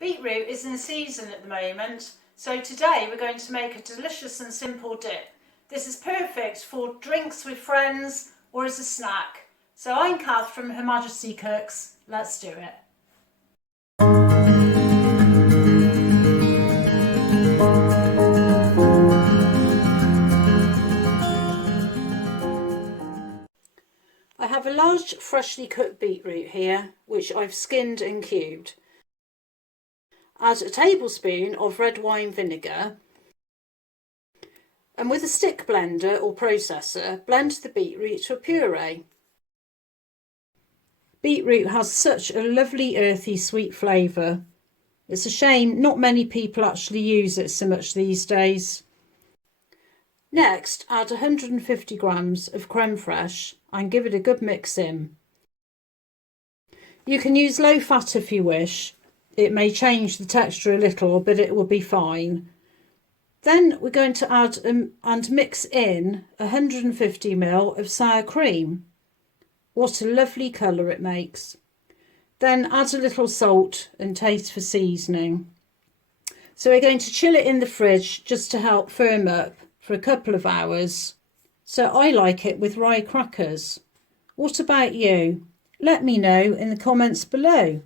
Beetroot is in season at the moment, so today we're going to make a delicious and simple dip. This is perfect for drinks with friends or as a snack. So I'm Kath from Her Majesty Cooks. Let's do it. I have a large freshly cooked beetroot here, which I've skinned and cubed. Add a tablespoon of red wine vinegar, and with a stick blender or processor, blend the beetroot to a puree. Beetroot has such a lovely earthy sweet flavour. It's a shame not many people actually use it so much these days. Next, add 150 grams of creme fraiche and give it a good mix in. You can use low fat if you wish. It may change the texture a little, but it will be fine. Then we're going to add and mix in 150 ml of sour cream. What a lovely colour it makes. Then add a little salt and taste for seasoning. So we're going to chill it in the fridge just to help firm up for a couple of hours. So I like it with rye crackers. What about you? Let me know in the comments below.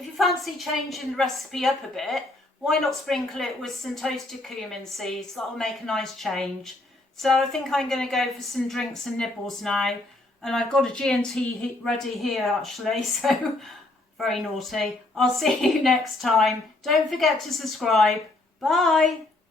If you fancy changing the recipe up a bit, why not sprinkle it with some toasted cumin seeds? That'll make a nice change. So I think I'm going to go for some drinks and nibbles now. And I've got a G&T ready here actually, so very naughty. I'll see you next time. Don't forget to subscribe. Bye.